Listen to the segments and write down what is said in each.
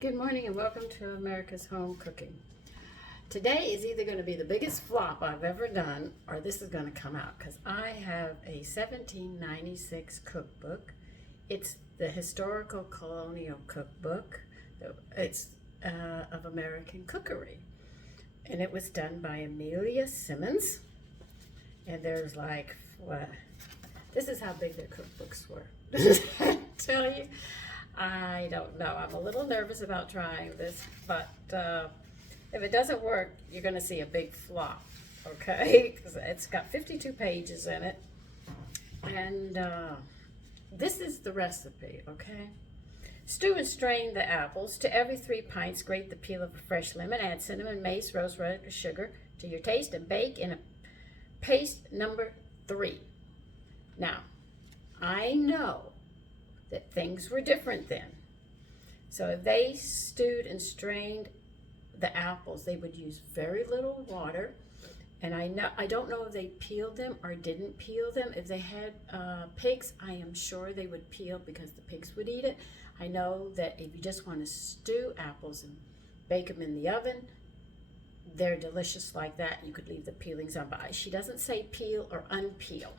Good morning and welcome to America's Home Cooking. Today is either going to be the biggest flop I've ever done or this is going to come out because I have a 1796 cookbook. It's the Historical Colonial Cookbook. It's of American cookery. And it was done by Amelia Simmons. And there's like, what? This is how big their cookbooks were. Does that tell you? I don't know. I'm a little nervous about trying this, but if it doesn't work, you're going to see a big flop, okay? Because it's got 52 pages in it, and this is the recipe, okay? Stew and strain the apples. To every 3 pints, grate the peel of a fresh lemon. Add cinnamon, mace, rose red, sugar to your taste, and bake in a paste number 3. Now, I know that things were different then. So if they stewed and strained the apples, they would use very little water. And I don't know if they peeled them or didn't peel them. If they had pigs, I am sure they would peel because the pigs would eat it. I know that if you just want to stew apples and bake them in the oven, they're delicious like that. You could leave the peelings on, but she doesn't say peel or unpeel.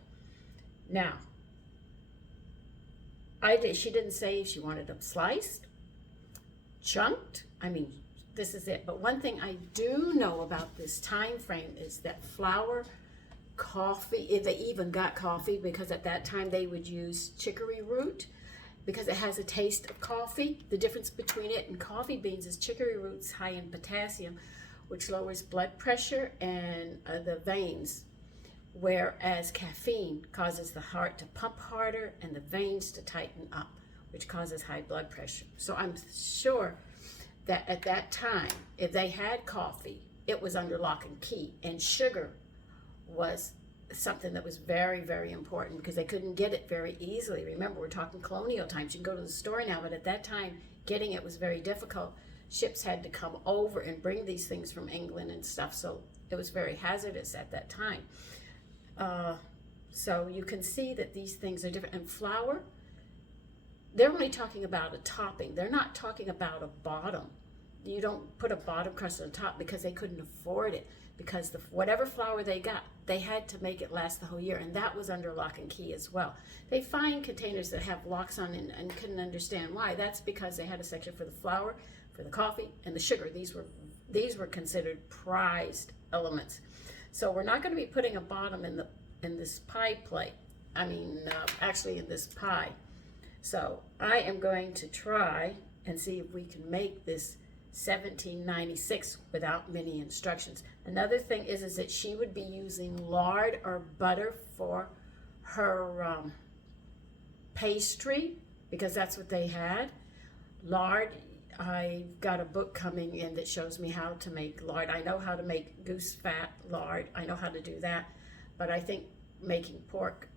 Now, she didn't say if she wanted them sliced, chunked. I mean, this is it. But one thing I do know about this time frame is that flour, coffee, if they even got coffee, because at that time they would use chicory root because it has a taste of coffee. The difference between it and coffee beans is chicory root's high in potassium, which lowers blood pressure and the veins, whereas caffeine causes the heart to pump harder and the veins to tighten up, which causes high blood pressure. So I'm sure that at that time, if they had coffee, it was under lock and key, and sugar was something that was very, very important because they couldn't get it very easily. Remember, we're talking colonial times. You can go to the store now, but at that time, getting it was very difficult. Ships had to come over and bring these things from England and stuff, so it was very hazardous at that time. So you can see that these things are different. And flour, they're only talking about a topping. They're not talking about a bottom. You don't put a bottom crust on the top because they couldn't afford it. Because whatever flour they got, they had to make it last the whole year. And that was under lock and key as well. They find containers that have locks on and couldn't understand why. That's because they had a section for the flour, for the coffee, and the sugar. These were considered prized elements. So we're not going to be putting a bottom in this pie plate. Actually in this pie. So I am going to try and see if we can make this 1796 without many instructions. Another thing is that she would be using lard or butter for her pastry because that's what they had. Lard, I've got a book coming in that shows me how to make lard. I know how to make goose fat lard. I know how to do that. But I think making pork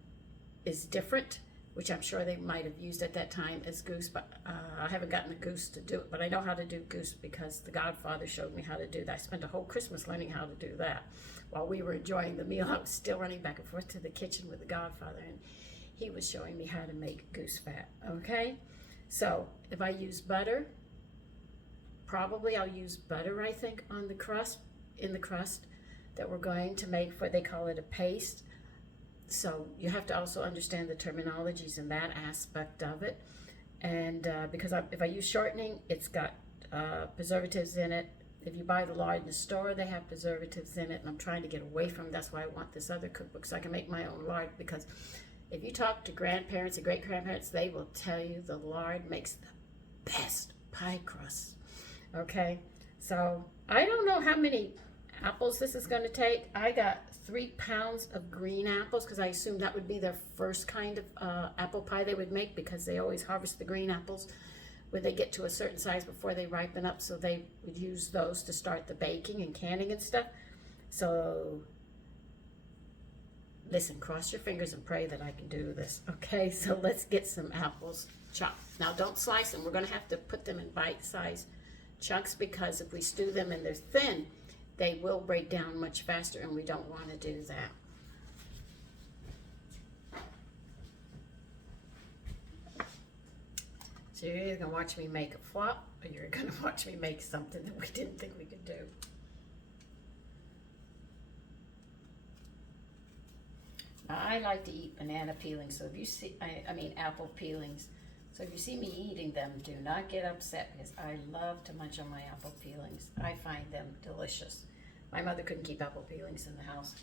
is different, which I'm sure they might have used at that time as goose. But I haven't gotten a goose to do it. But I know how to do goose because the Godfather showed me how to do that. I spent a whole Christmas learning how to do that. While we were enjoying the meal, I was still running back and forth to the kitchen with the Godfather. And he was showing me how to make goose fat. Okay? So if I use butter, probably I'll use butter, I think, on the crust, in the crust that we're going to make for, they call it a paste. So you have to also understand the terminologies in that aspect of it. And because if I use shortening, it's got preservatives in it. If you buy the lard in the store, they have preservatives in it. And I'm trying to get away from, that's why I want this other cookbook so I can make my own lard. Because if you talk to grandparents and great-grandparents, they will tell you the lard makes the best pie crust. Okay, so I don't know how many apples this is going to take. I got 3 pounds of green apples because I assumed that would be their first kind of apple pie they would make because they always harvest the green apples when they get to a certain size before they ripen up. So they would use those to start the baking and canning and stuff. So listen, cross your fingers and pray that I can do this. Okay, so let's get some apples chopped. Now don't slice them. We're going to have to put them in bite-sized chunks because if we stew them and they're thin, they will break down much faster and we don't want to do that. So you're either gonna watch me make a flop, or you're gonna watch me make something that we didn't think we could do. Now, I like to eat banana peelings, so if you see, I mean apple peelings. So if you see me eating them, do not get upset because I love to munch on my apple peelings. I find them delicious. My mother couldn't keep apple peelings in the house.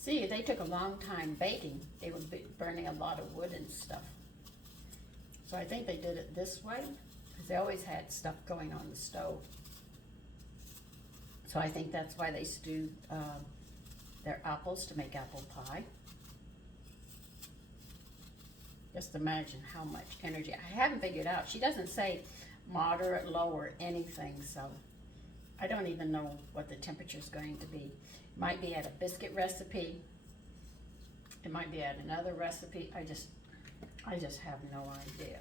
See, they took a long time baking. They were burning a lot of wood and stuff. So I think they did it this way, because they always had stuff going on the stove. So I think that's why they stewed their apples to make apple pie. Just imagine how much energy. I haven't figured out. She doesn't say moderate, low, or anything, so I don't even know what the temperature is going to be. It might be at a biscuit recipe. It might be at another recipe. I just have no idea.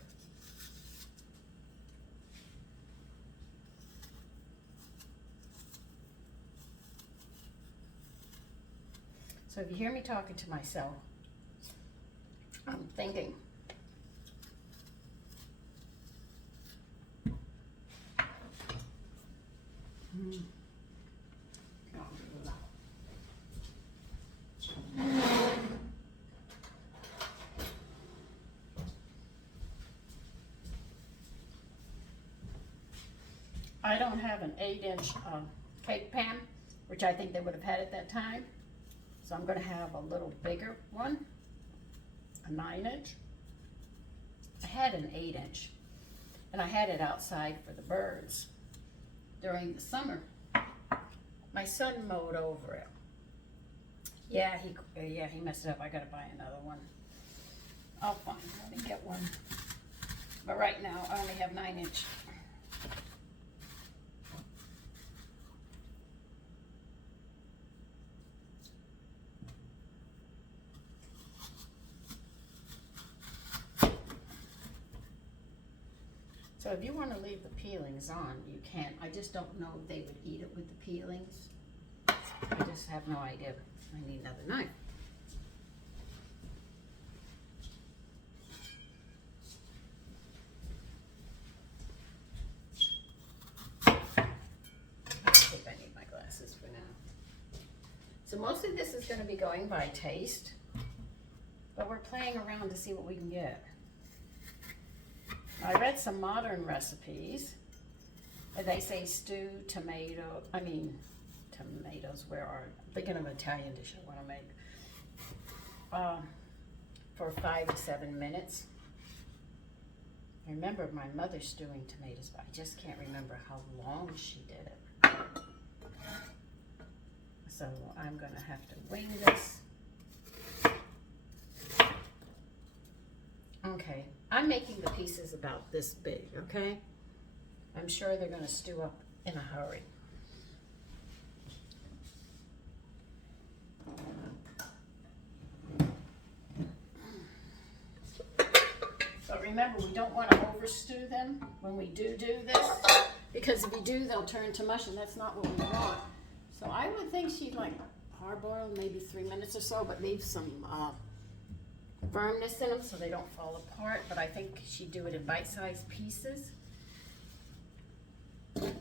So if you hear me talking to myself, I'm thinking. I don't have an 8-inch cake pan, which I think they would have had at that time. So I'm going to have a little bigger one, a 9-inch. I had an 8-inch, and I had it outside for the birds during the summer. My son mowed over it. Yeah, he messed it up. I got to buy another one. I'll find. Let me get one. But right now, I only have 9-inch. So if you want to leave the peelings on, you can. I just don't know if they would eat it with the peelings. I just have no idea. I need another knife. I think I need my glasses for now. So most of this is going to be going by taste, but we're playing around to see what we can get. I read some modern recipes. They say stewed tomatoes, where are, I'm thinking of an Italian dish I want to make, for 5 to 7 minutes. I remember my mother stewing tomatoes, but I just can't remember how long she did it. So I'm going to have to wing this. Okay, I'm making the pieces about this big, okay? I'm sure they're going to stew up in a hurry. So remember, we don't want to overstew them when we do this, because if you do, they'll turn to mush, and that's not what we want. So I would think she'd like hard-boil maybe 3 minutes or so, but leave some firmness in them so they don't fall apart. But I think she'd do it in bite-sized pieces. 1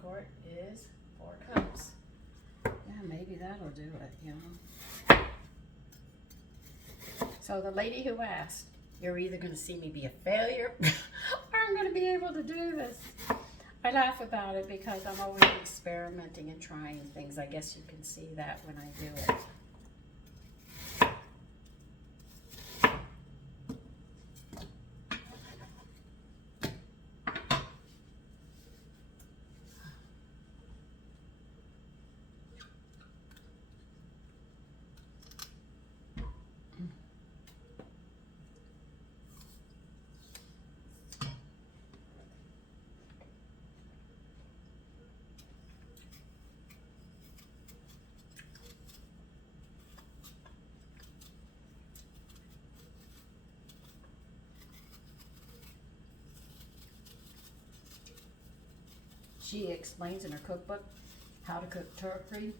quart is 4 cups. Yeah, maybe that'll do it, you know. So the lady who asked, you're either going to see me be a failure or I'm going to be able to do this. I laugh about it because I'm always experimenting and trying things. I guess you can see that when I do it. She explains in her cookbook how to cook turkey,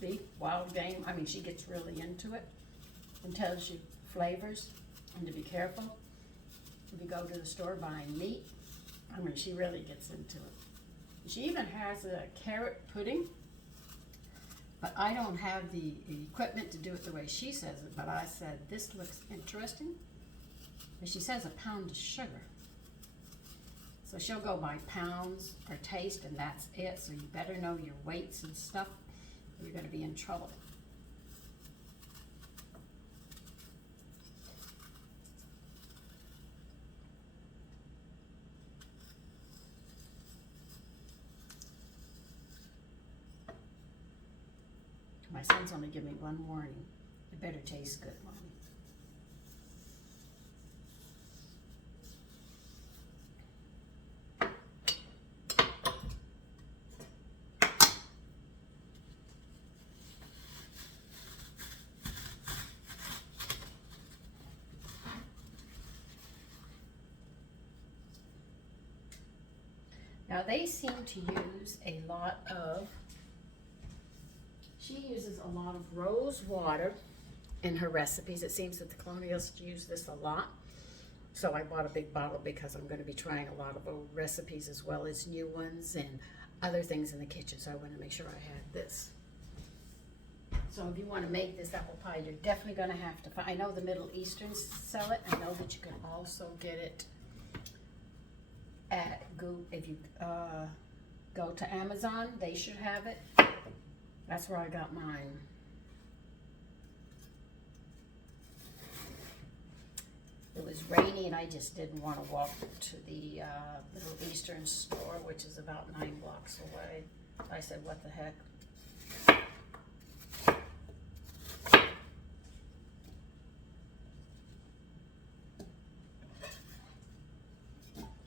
beef, wild game. I mean, she gets really into it and tells you flavors and to be careful if you go to the store buying meat. I mean, she really gets into it. She even has a carrot pudding, but I don't have the equipment to do it the way she says it, but I said, this looks interesting. And she says a pound of sugar. So she'll go by pounds or taste, and that's it. So you better know your weights and stuff, or you're going to be in trouble. My son's only give me one warning. It better taste good, Mommy. Now they seem to use a lot of, she uses a lot of rose water in her recipes. It seems that the Colonials use this a lot. So I bought a big bottle because I'm going to be trying a lot of old recipes as well as new ones and other things in the kitchen. So I want to make sure I had this. So if you want to make this apple pie, you're definitely going to have to find, I know the Middle Easterns sell it. I know that you can also get it at if you go to Amazon, they should have it. That's where I got mine. It was rainy and I just didn't want to walk to the Middle Eastern store, which is about 9 blocks away. I said, what the heck?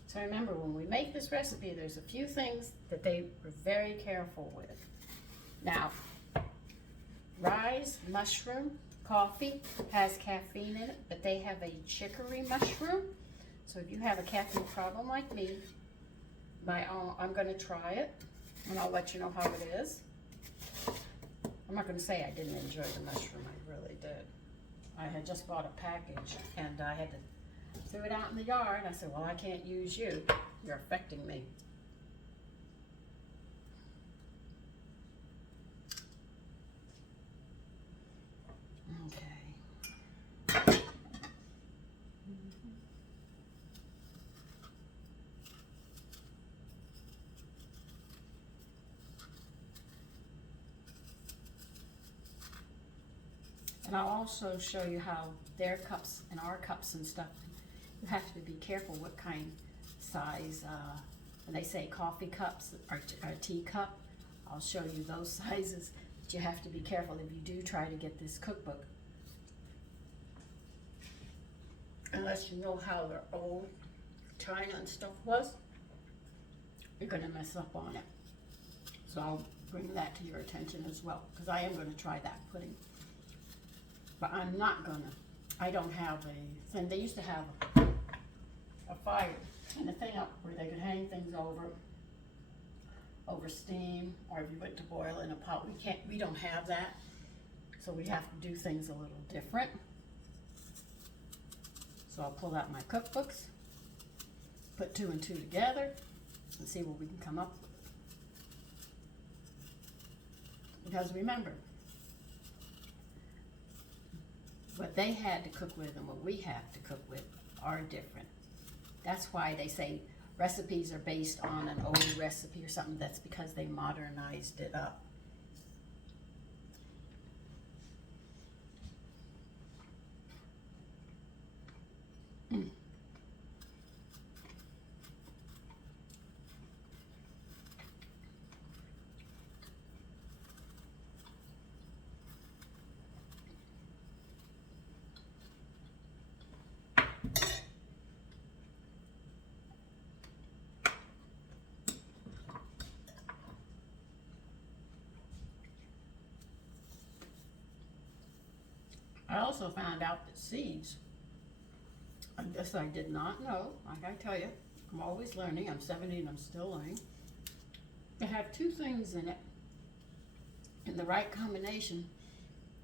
So remember, when we make this recipe, there's a few things that they were very careful with. Now, rise, mushroom, coffee has caffeine in it, but they have a chicory mushroom. So if you have a caffeine problem like me, I'm going to try it, and I'll let you know how it is. I'm not going to say I didn't enjoy the mushroom. I really did. I had just bought a package, and I had to threw it out in the yard. I said, well, I can't use you. You're affecting me. Okay. And I'll also show you how their cups and our cups and stuff, you have to be careful what kind size, when they say coffee cups or tea cup, I'll show you those sizes. But you have to be careful if you do try to get this cookbook. Unless you know how their old china and stuff was, you're going to mess up on it. So I'll bring that to your attention as well, because I am going to try that pudding. But I'm not going to. I don't have a thing. They used to have a fire and a thing up where they could hang things over steam, or if you went to boil in a pot. We don't have that. So we have to do things a little different. So I'll pull out my cookbooks, put 2 and 2 together, and see what we can come up with. Because remember, what they had to cook with and what we have to cook with are different. That's why they say recipes are based on an old recipe or something. That's because they modernized it up. I also found out that seeds, I guess I did not know, like I tell you, I'm always learning. I'm 70 and I'm still learning. They have two things in it, in the right combination,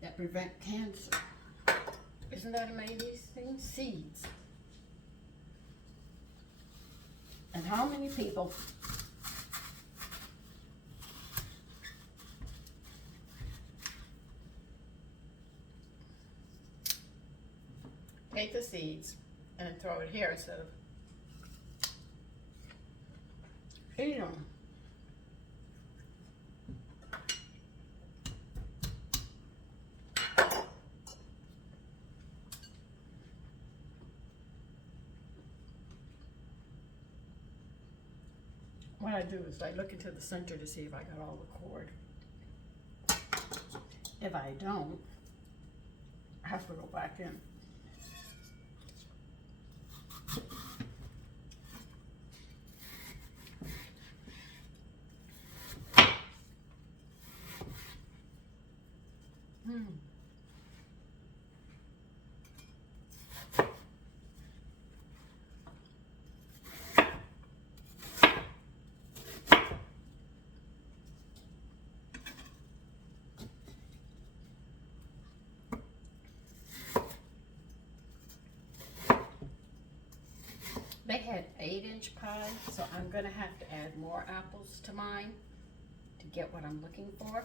that prevent cancer. Isn't that amazing? Seeds. And how many people take the seeds and throw it here instead of eating them? What I do is I look into the center to see if I got all the cord. If I don't, I have to go back in. They had 8-inch pie, so I'm gonna have to add more apples to mine to get what I'm looking for.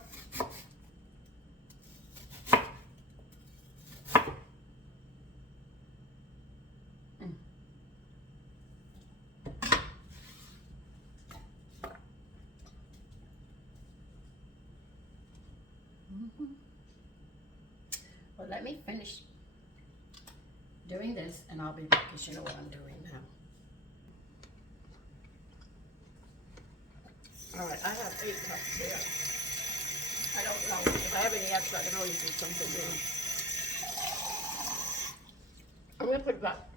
Well, let me finish doing this and I'll be back because you know what I'm doing now. All right, I have 8 cups there. I don't know. If I have any extra, I can always do something new. I'm going to put about,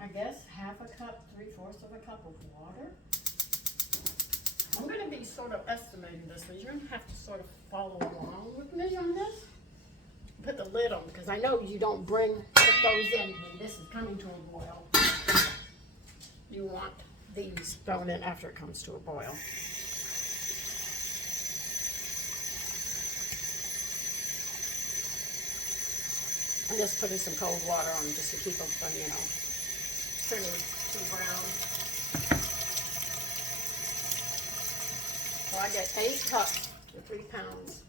I guess, half a cup, 3/4 of a cup of water. I'm going to be sort of estimating this, so you're going to have to sort of follow along with me on this. Put the lid on because I know you don't put those in when this is coming to a boil. You want these thrown in after it comes to a boil. I'm just putting some cold water on them just to keep them from, you know, turning too brown. So I get 8 cups for 3 pounds.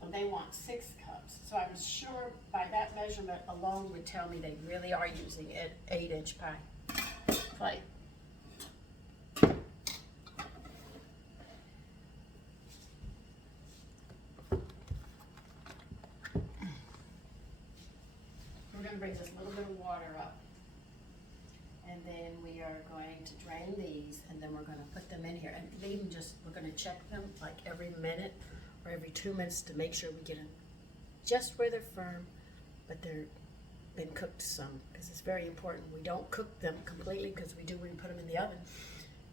Well, they want 6 cups. So I'm sure by that measurement alone would tell me they really are using an 8-inch pie plate. We're going to bring just a little bit of water up. And then we are going to drain these and then we're going to put them in here. And we're going to check them like every minute or every 2 minutes to make sure we get them just where they're firm, but they're been cooked some, because it's very important. We don't cook them completely, because we do when we put them in the oven.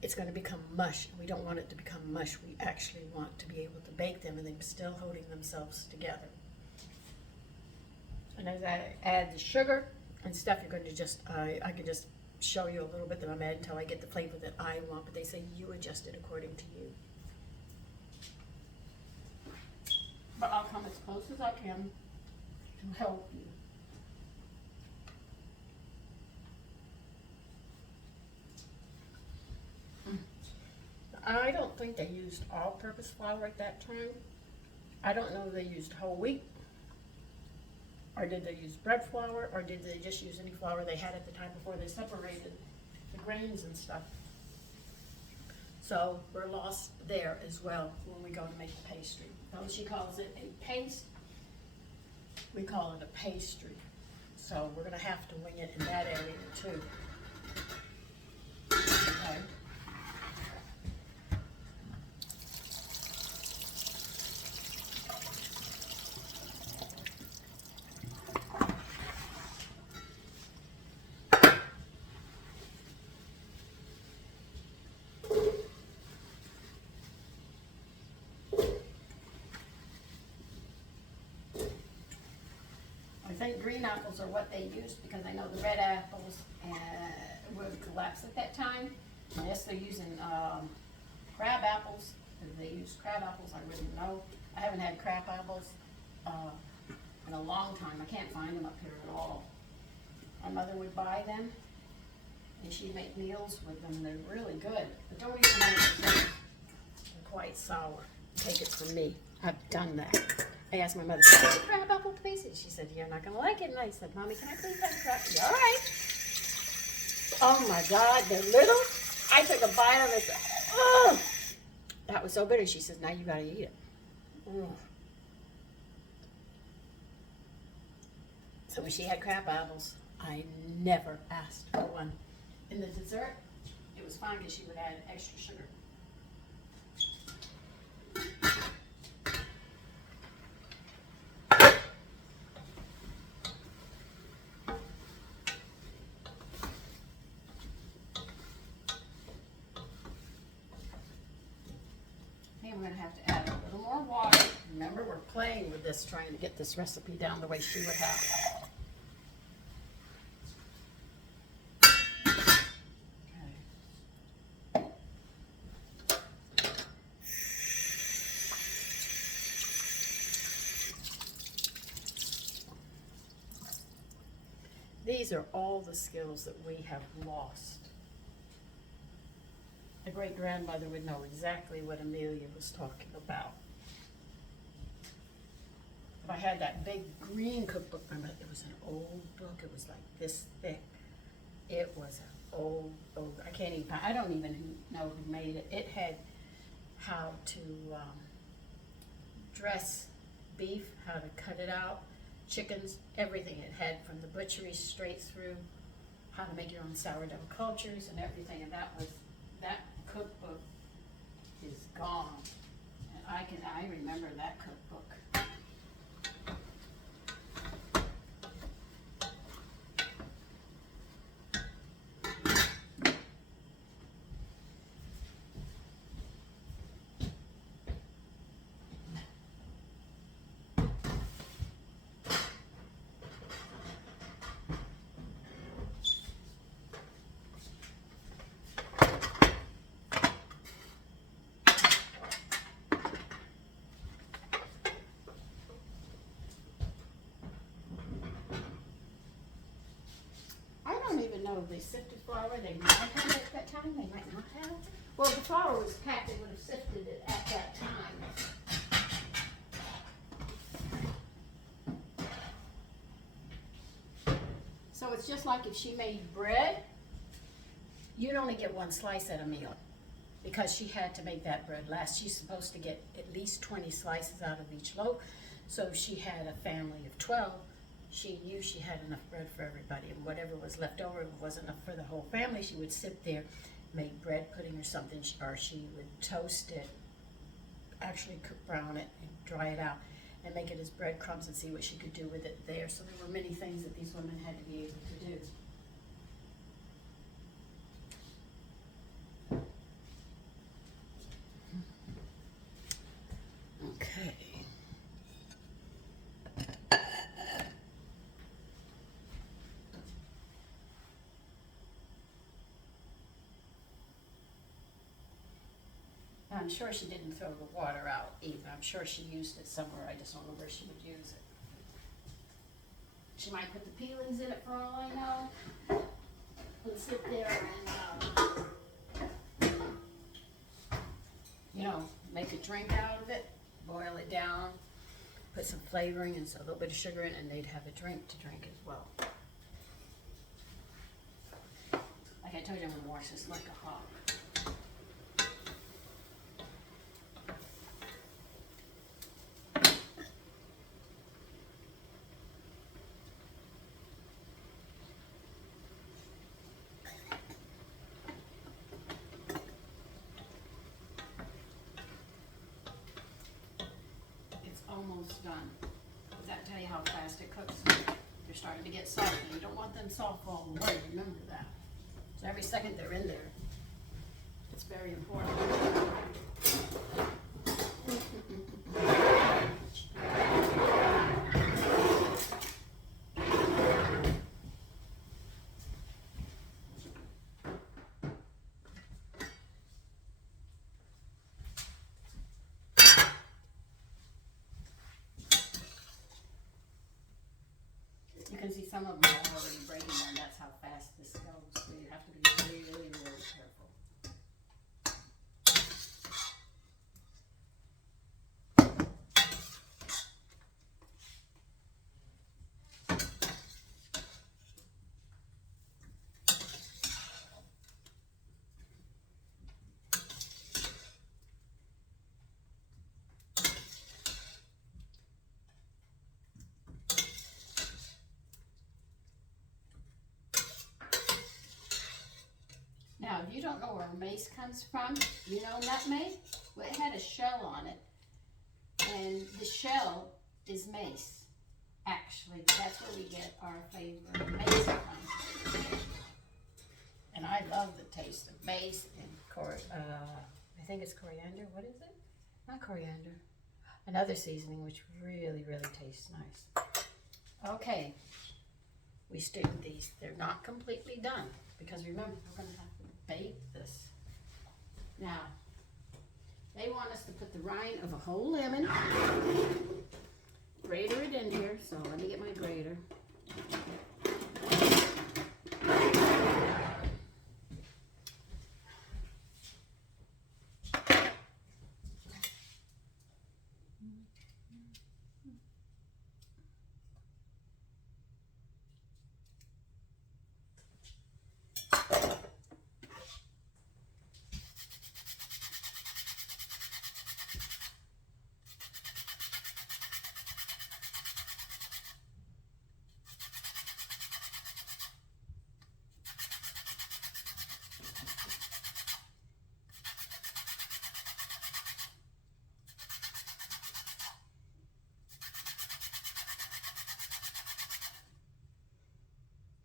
It's going to become mush. We don't want it to become mush. We actually want to be able to bake them and they're still holding themselves together. And as I add the sugar and stuff, you're going to just, I can just show you a little bit that I'm adding until I get the flavor that I want, but they say you adjust it according to you. But I'll come as close as I can to help you. I don't think they used all-purpose flour at that time. I don't know if they used whole wheat, or did they use bread flour, or did they just use any flour they had at the time before they separated the grains and stuff. So we're lost there as well when we go to make the pastry. Though she calls it a paste, we call it a pastry. So we're gonna have to wing it in that area too. Okay. think green apples are what they used because I know the red apples would collapse at that time. Unless they're using crab apples. If they use crab apples, I wouldn't know. I haven't had crab apples in a long time. I can't find them up here at all. My mother would buy them, and she'd make meals with them. They're really good, but don't eat them. They're quite sour. Take it from me. I've done that. I asked my mother, "Can I have a crab apple, please?" And she said, "You're not going to like it." And I said, "Mommy, can I please have a crab apple?" All right. Oh my God, they're little. I took a bite of it. Oh, that was so bitter. She says, "Now you got to eat it." Mm. So when she had crab apples, I never asked for one. In the dessert, it was fine because she would add extra sugar. I'm going to have to add a little more water. Remember, we're playing with this, trying to get this recipe down the way she would have it. These are all the skills that we have lost. A great-grandmother would know exactly what Amelia was talking about. If I had that big green cookbook, remember, it was an old book. It was like this thick. It was an old, I can't even, I don't even know who made it. It had how to dress beef, how to cut it out, chickens, everything. It had from the butchery straight through how to make your own sourdough cultures and everything. And that cookbook is gone. And I remember that cookbook. I don't even know if they sifted flour. They might have it at that time. They might not have. Well, the flour was packed. They would have sifted it at that time. So it's just like if she made bread, you'd only get one slice at a meal because she had to make that bread last. She's supposed to get at least 20 slices out of each loaf. So if she had a family of 12, she knew she had enough bread for everybody, and whatever was left over, if it wasn't enough for the whole family, she would sit there, make bread pudding or something, or she would toast it, actually brown it and dry it out, and make it as breadcrumbs and see what she could do with it there. So there were many things that these women had to be able to do. Okay. I'm sure she didn't throw the water out either. I'm sure she used it somewhere. I just don't know where she would use it. She might put the peelings in it for all I know. And sit there and, make a drink out of it, boil it down, put some flavoring and a little bit of sugar in it, and they'd have a drink to drink as well. Like I told you, I'm going to wash this like a hawk. Almost done. Does that tell you how fast it cooks? They're starting to get soft, and you don't want them soft all the way. Remember that. So every second they're in there, it's very important. some of them are already breaking down. That's how fast this goes. So you have to be really, really careful. Now, if you don't know where mace comes from, you know nutmeg? Well, it had a shell on it, and the shell is mace. Actually, that's where we get our flavor of mace from. And I love the taste of mace and I think it's coriander. What is it? Not coriander. Another seasoning, which really, really tastes nice. Okay, we stirred these. They're not completely done because remember, we're going to have to bake this. Now, they want us to put the rind of a whole lemon, grater it in here, so let me get my grater.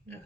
Yeah.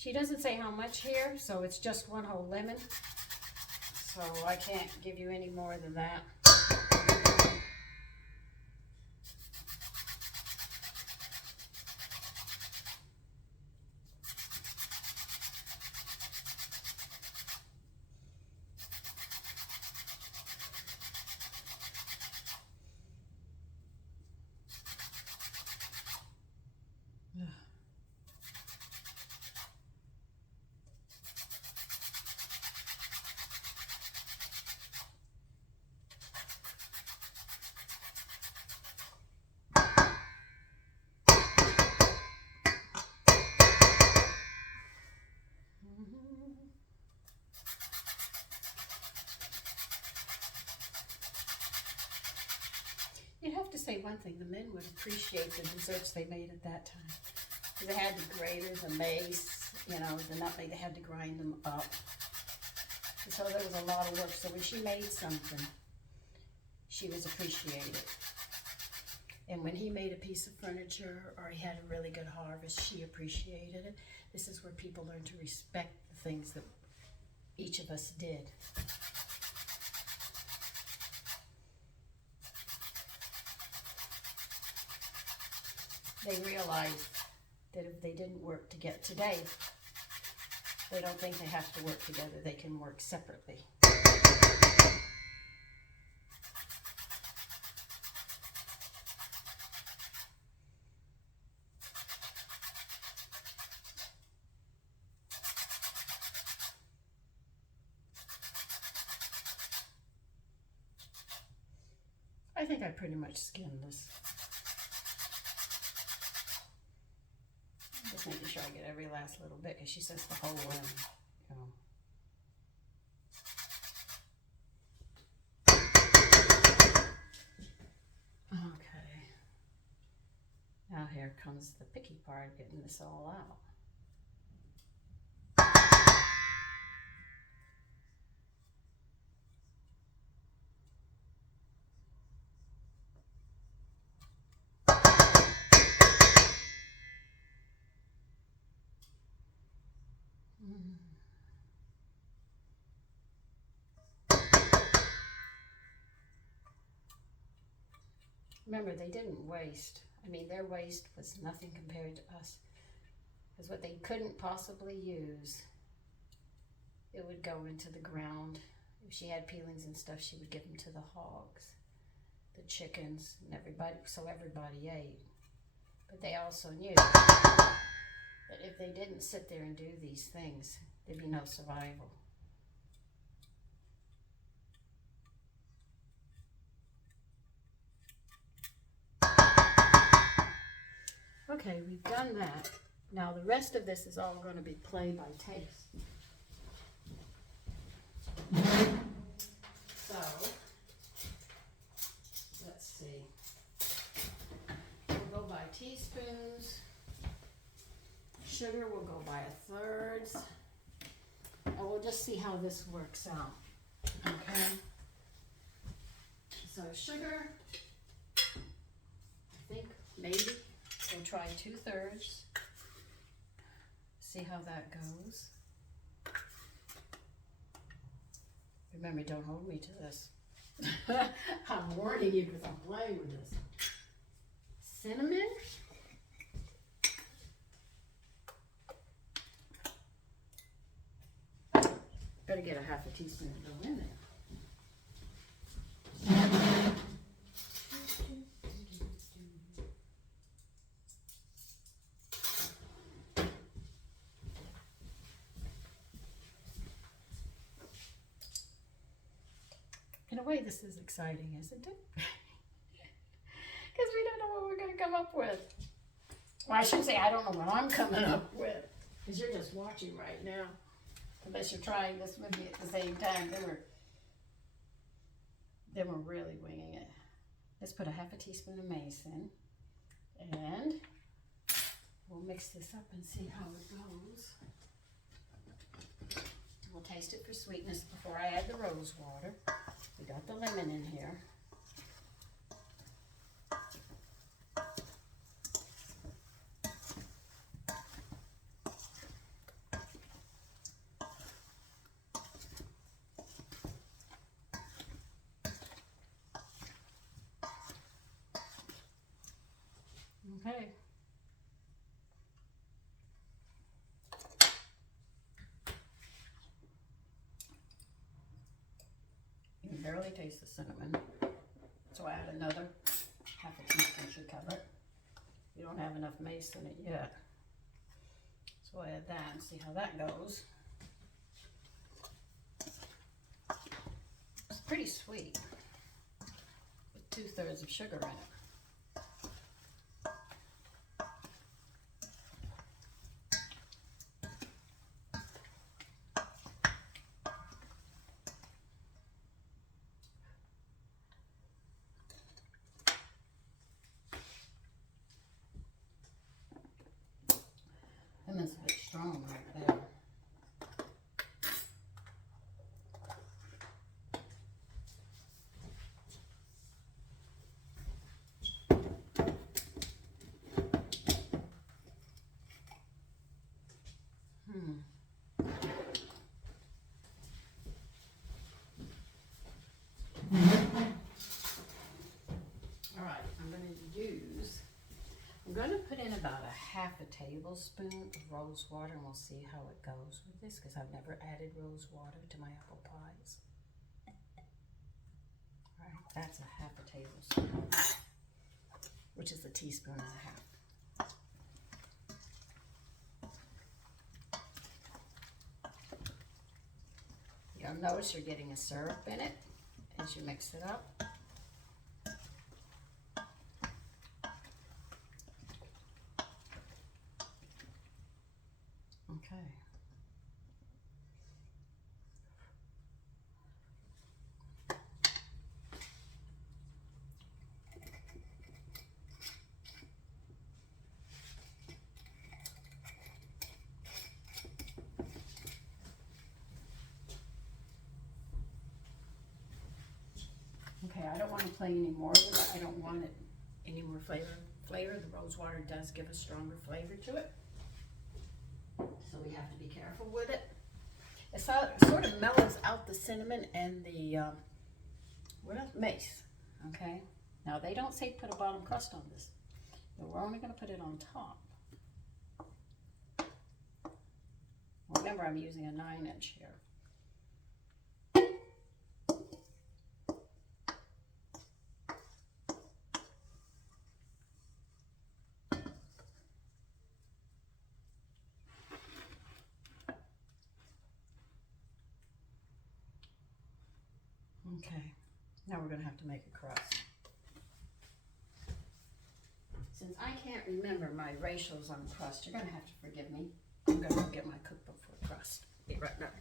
She doesn't say how much here, so it's just one whole lemon. So I can't give you any more than that. You'd have to say one thing, the men would appreciate the desserts they made at that time. Because they had the grater, the mace, you know, the nutmeg, they had to grind them up. And so there was a lot of work. So when she made something, she was appreciated. And when he made a piece of furniture or he had a really good harvest, she appreciated it. This is where people learn to respect the things that each of us did. They realized that if they didn't work together today, they don't think they have to work together. They can work separately. I think I pretty much skimmed this. Just making sure I get every last little bit because she says the whole one, you know. here comes the picky part, getting this all out. Remember, they didn't waste. I mean, their waste was nothing compared to us. Because what they couldn't possibly use, it would go into the ground. If she had peelings and stuff, she would give them to the hogs, the chickens, and everybody, so everybody ate. But they also knew that if they didn't sit there and do these things, there'd be no survival. Okay, we've done that. Now the rest of this is all going to be play by taste. So, let's see. We'll go by teaspoons. Sugar will go by thirds. And we'll just see how this works out. Okay? So sugar, I think maybe we'll try 2/3. See how that goes. Remember, don't hold me to this. I'm warning you because I'm playing with this. Cinnamon. Better get a 1/2 teaspoon to go in there. In a way, this is exciting, isn't it? Because we don't know what we're going to come up with. Well, I should say I don't know what I'm coming up with. Because you're just watching right now. Unless you're trying this with me at the same time. Then we're really winging it. Let's put a 1/2 teaspoon of mace in. And we'll mix this up and see how it goes. We'll taste it for sweetness before I add the rose water. We got the lemon in here. Okay. You can barely taste the cinnamon, so I add another 1/2 teaspoon should cover it. You don't have enough mace in it yet, so I add that and see how that goes. It's pretty sweet with 2/3 of sugar in it. Lemon's a bit strong right there. All right, I'm going to put in about a 1/2 tablespoon of rose water, and we'll see how it goes with this because I've never added rose water to my apple pies. All right, that's a 1/2 tablespoon, which is a teaspoon and a 1/2. You'll notice you're getting a syrup in it as you mix it up. Okay. I don't want to play any more with it. I don't want it any more flavor. The rose water does give a stronger flavor to it. So we have to be careful with it. It sort of mellows out the cinnamon and the mace. Okay. Now they don't say put a bottom crust on this, but we're only going to put it on top. Remember, I'm using a 9-inch here. Okay, now we're going to have to make a crust. Since I can't remember my ratios on crust, you're going to have to forgive me. I'm going to go get my cookbook for crust. Be right back.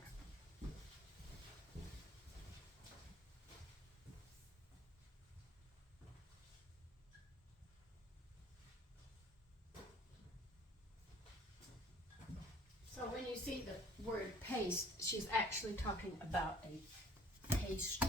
So when you see the word paste, she's actually talking about a paste.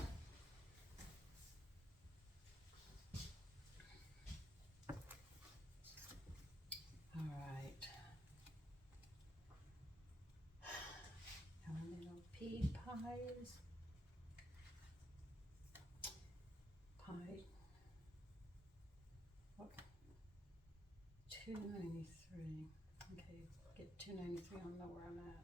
Pea pies. Pie. What? $2.93. Okay, get $2.93. I don't know where I'm at.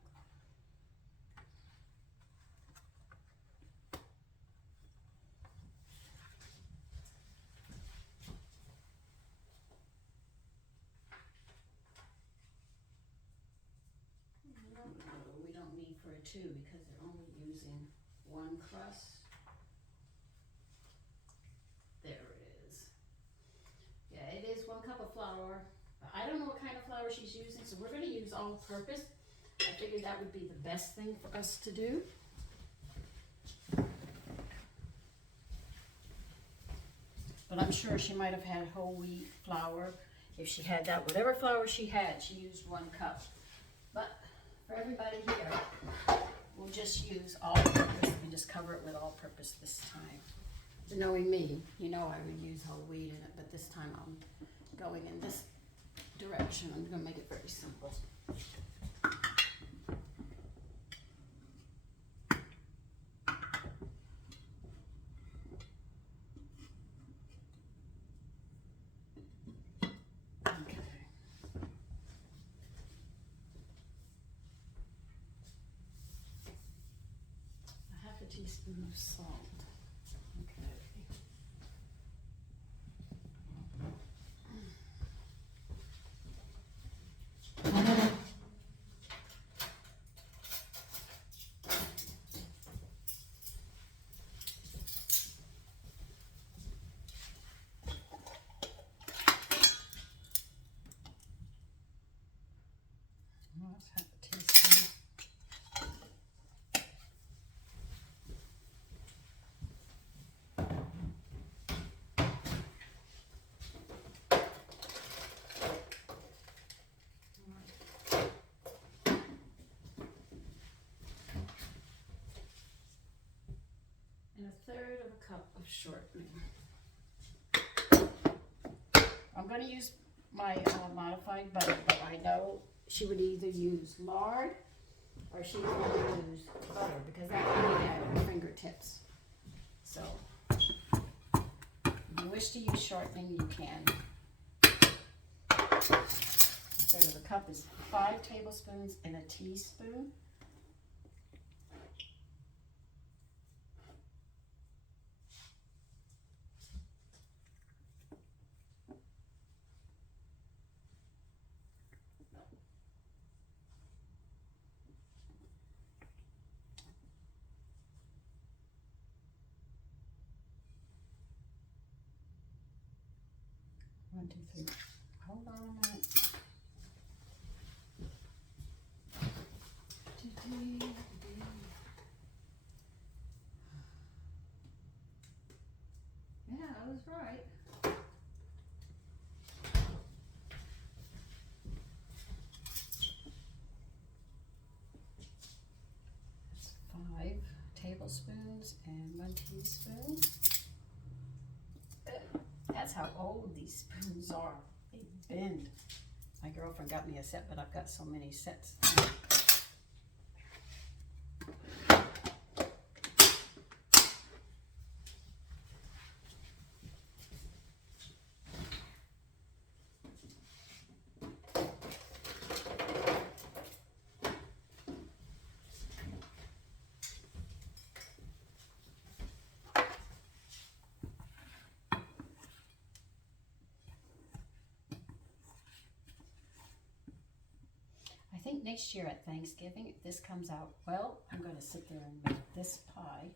We don't need for a 2 because they're only using 1 crust. There it is. Yeah, it is 1 cup of flour. I don't know what kind of flour she's using, so we're going to use all-purpose. I figured that would be the best thing for us to do. But I'm sure she might have had whole wheat flour. If she had that, whatever flour she had, she used 1 cup. But for everybody here, we'll just use all-purpose and just cover it with all-purpose this time. Knowing me, you know I would use whole wheat in it, but this time I'm going in this direction. I'm going to make it very simple. Okay. A half a teaspoon of salt. Okay. Let's have a teaspoon. And 1/3 of a cup of shortening. I'm going to use my modified butter, but I know she would either use lard or she would use butter because that can be at her fingertips. So, if you wish to use shortening, you can. 1/3 of a cup is 5 tablespoons and a teaspoon. One, two, three. Hold on a minute. Yeah, I was right. That's 5 tablespoons and 1 teaspoon. That's how old these spoons are. They bend. My girlfriend got me a set, but I've got so many sets. I think next year at Thanksgiving, if this comes out well, I'm going to sit there and make this pie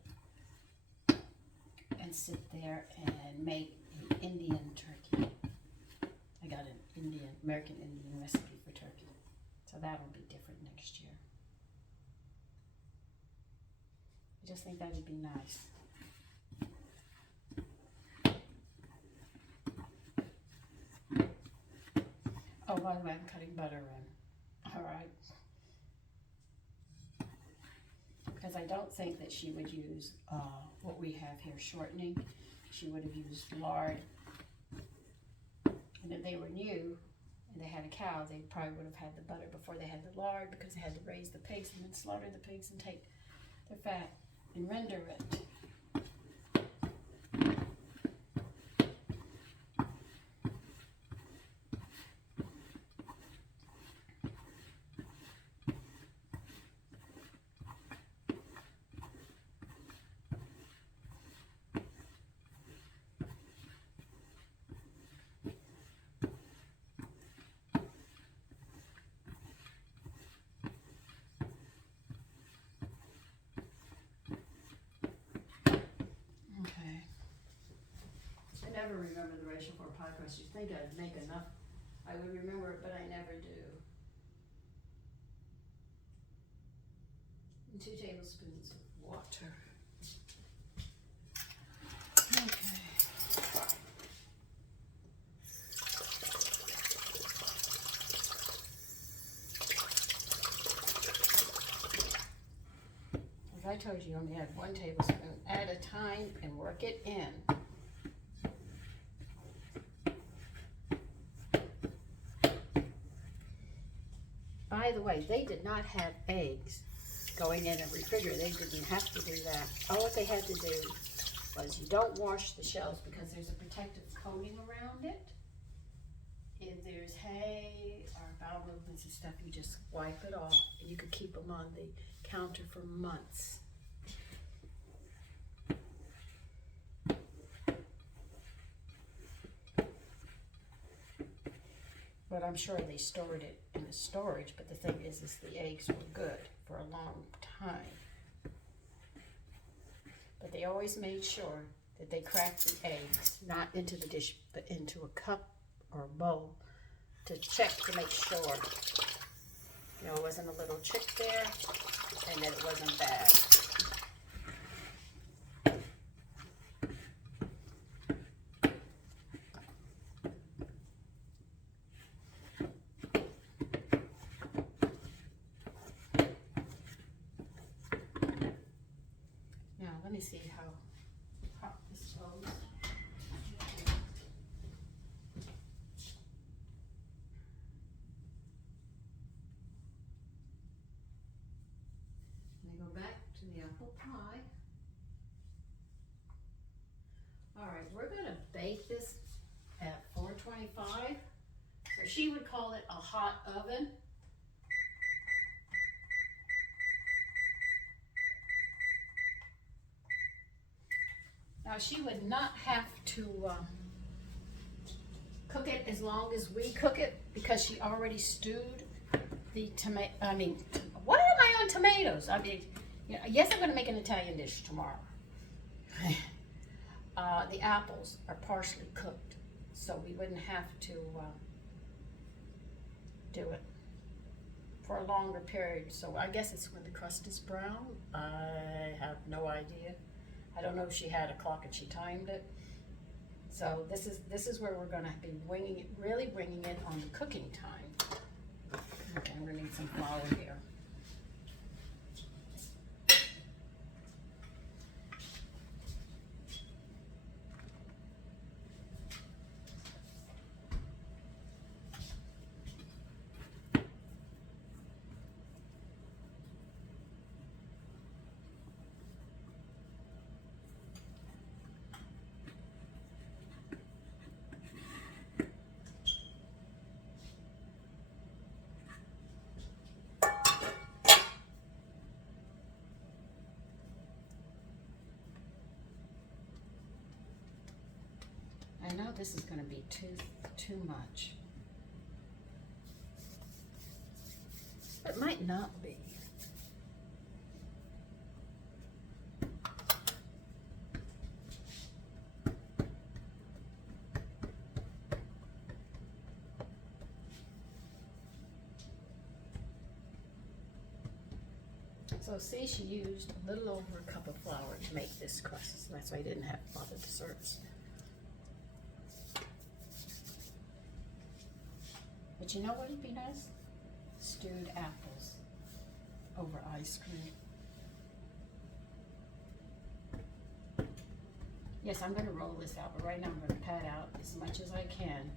and sit there and make an Indian turkey. I got an American Indian recipe for turkey. So that'll be different next year. I just think that would be nice. Oh, by the way, I'm cutting butter in. All right. Because I don't think that she would use what we have here, shortening. She would have used lard. And if they were new and they had a cow, they probably would have had the butter before they had the lard, because they had to raise the pigs and then slaughter the pigs and take their fat and render it. I never remember the ratio for a pie crust. You'd think I'd make enough. I would remember it, but I never do. And 2 tablespoons of water. Okay. As I told you, you only add 1 tablespoon at a time and work it in. By the way, they did not have eggs going in a refrigerator. They didn't have to do that. All what they had to do was, you don't wash the shells because there's a protective coating around it. If there's hay or bowel movements and stuff, you just wipe it off, and you could keep them on the counter for months. But I'm sure they stored it in the storage, but the thing is the eggs were good for a long time. But they always made sure that they cracked the eggs, not into the dish, but into a cup or a bowl, to check to make sure, you know, it wasn't a little chick there, and that it wasn't bad. Let me see how hot this goes. Let me go back to the apple pie. All right, we're going to bake this at 425. So she would call it a hot oven. Now she would not have to cook it as long as we cook it, because she already stewed the tomato. I mean, why am I on tomatoes? I mean, you know, yes, I'm going to make an Italian dish tomorrow. The apples are partially cooked, so we wouldn't have to do it for a longer period. So I guess it's when the crust is brown. I have no idea. I don't know if she had a clock and she timed it. So this is where we're going to be really bringing it on the cooking time. Okay, I'm going to need some flour here. know this is going to be too much. It might not be. So see, she used a little over a cup of flour to make this crust. So that's why I didn't have a lot of desserts. But you know what would be nice? Stewed apples over ice cream. Yes, I'm going to roll this out, but right now I'm going to pat out as much as I can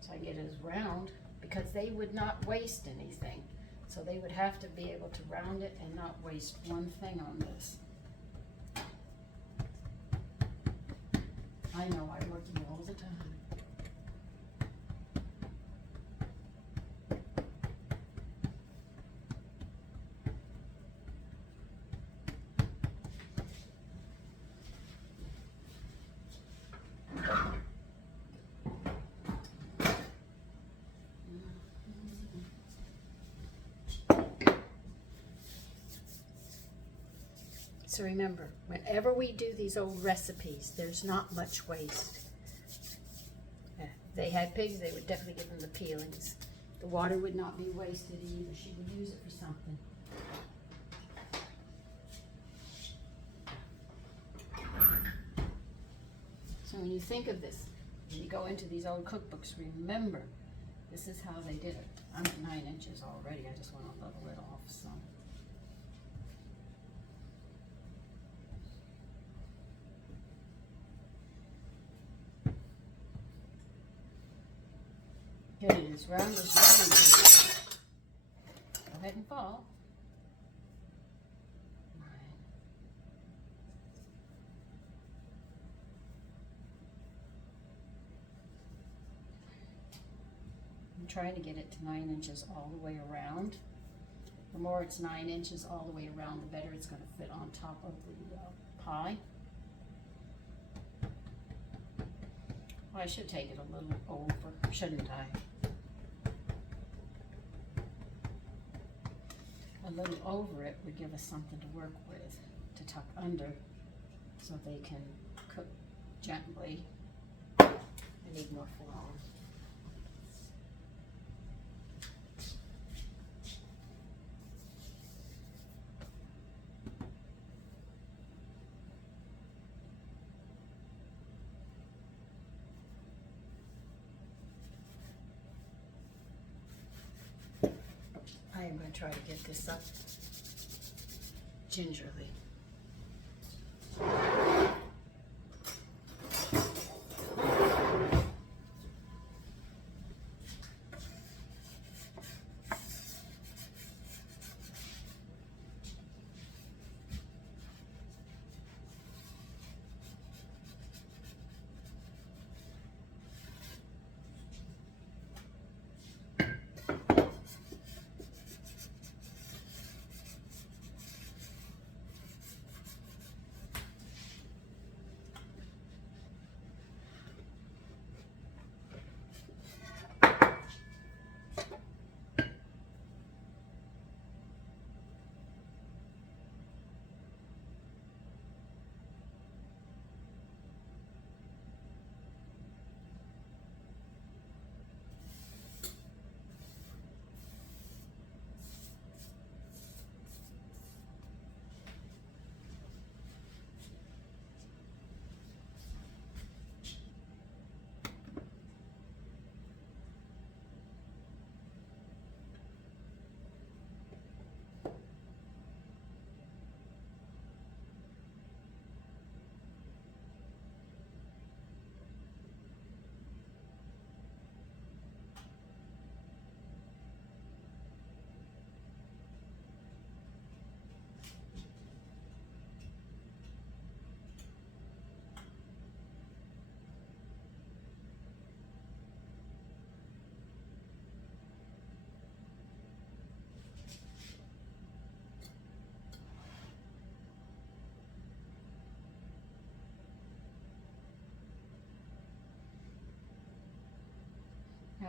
so I can get it as round, because they would not waste anything. So they would have to be able to round it and not waste one thing on this. I know, I'm working all the time. So remember, whenever we do these old recipes, there's not much waste. If they had pigs, they would definitely give them the peelings. The water would not be wasted either. She would use it for something. So when you think of this, when you go into these old cookbooks, remember, this is how they did it. I'm at 9 inches already. I just want to level it off some. Get it as round as you can. Go ahead and fall. I'm trying to get it to 9 inches all the way around. The more it's 9 inches all the way around, the better it's going to fit on top of the pie. Well, I should take it a little over, shouldn't I? A little over it would give us something to work with, to tuck under, so they can cook gently. I need more flour. I am going to try to get this up gingerly.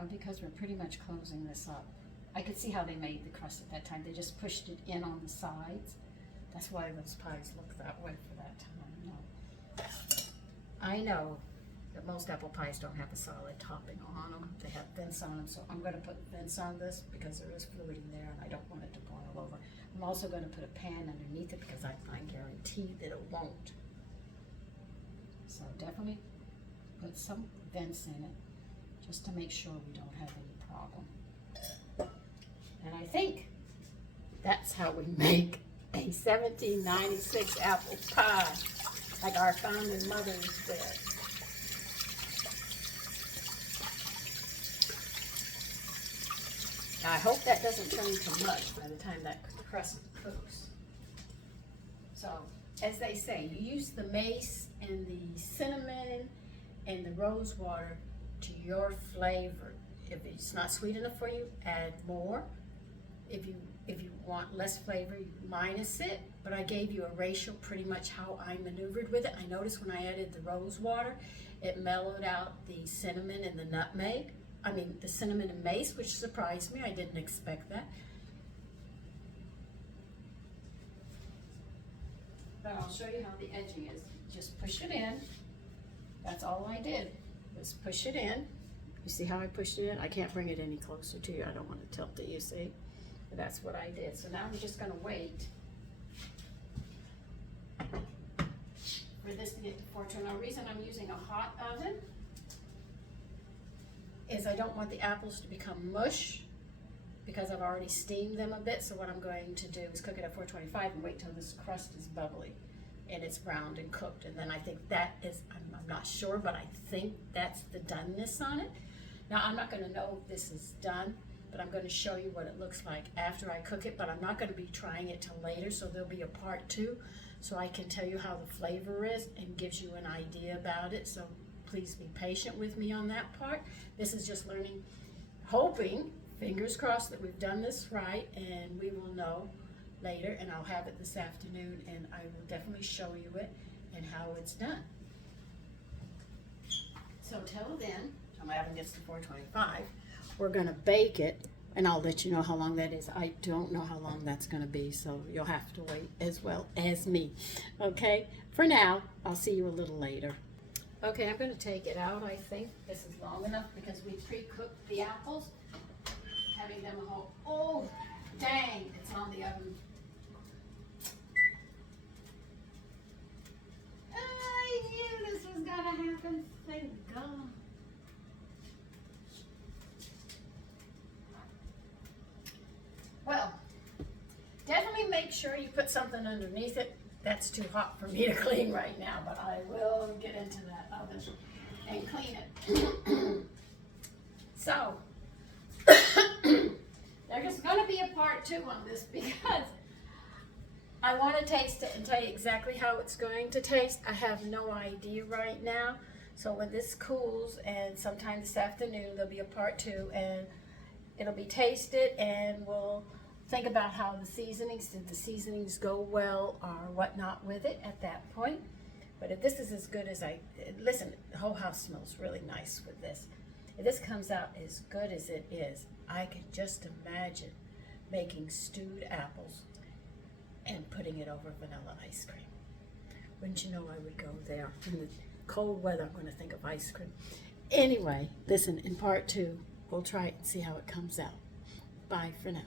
know, because we're pretty much closing this up. I could see how they made the crust at that time. They just pushed it in on the sides. That's why those pies look that way for that time. No. I know that most apple pies don't have a solid topping on them. They have Vince on them, so I'm going to put Vince on this because there is fluid in there and I don't want it to boil over. I'm also going to put a pan underneath it because I guarantee that it won't. So definitely put some Vince in it just to make sure we don't have any problem. And I think that's how we make a 1796 apple pie, like our founding mothers did. Now I hope that doesn't turn to mush by the time that crust cooks. So, as they say, you use the mace and the cinnamon and the rose water to your flavor. If it's not sweet enough for you, add more. If you want less flavor, you minus it. But I gave you a ratio, pretty much how I maneuvered with it. I noticed when I added the rose water, it mellowed out the cinnamon and the nutmeg. I mean, the cinnamon and mace, which surprised me. I didn't expect that. But I'll show you how the edging is. Just push it in. That's all I did, was push it in. You see how I pushed it in? I can't bring it any closer to you. I don't want to tilt it, you see? But that's what I did. So now I'm just going to wait for this to get to 420. Now, the reason I'm using a hot oven is I don't want the apples to become mush because I've already steamed them a bit. So what I'm going to do is cook it at 425 and wait till this crust is bubbly and it's browned and cooked. And then I think that is, I'm not sure, but I think that's the doneness on it. Now I'm not going to know if this is done, but I'm going to show you what it looks like after I cook it, but I'm not going to be trying it till later, so there'll be a part 2, so I can tell you how the flavor is and gives you an idea about it. So please be patient with me on that part. This is just learning, hoping, fingers crossed, that we've done this right, and we will know later, and I'll have it this afternoon, and I will definitely show you it and how it's done. So till then, till my oven gets to 425, we're gonna bake it, and I'll let you know how long that is. I don't know how long that's gonna be, so you'll have to wait as well as me. Okay, for now, I'll see you a little later. Okay, I'm gonna take it out. I think this is long enough because we pre-cooked the apples, having them whole. Oh, dang, it's on the oven. I knew this was gonna happen, thank God. Well, definitely make sure you put something underneath it. That's too hot for me to clean right now, but I will get into that oven and clean it. So, there's going to be a part 2 on this because I want to taste it and tell you exactly how it's going to taste. I have no idea right now. So when this cools, and sometime this afternoon, there'll be a part 2, and it'll be tasted, and we'll think about how the seasonings, did the seasonings go well or whatnot with it at that point. But if this is as good as listen, the whole house smells really nice with this. If this comes out as good as it is, I can just imagine making stewed apples and putting it over vanilla ice cream. Wouldn't you know I would go there? In the cold weather, I'm going to think of ice cream. Anyway, listen, in part 2, we'll try it and see how it comes out. Bye for now.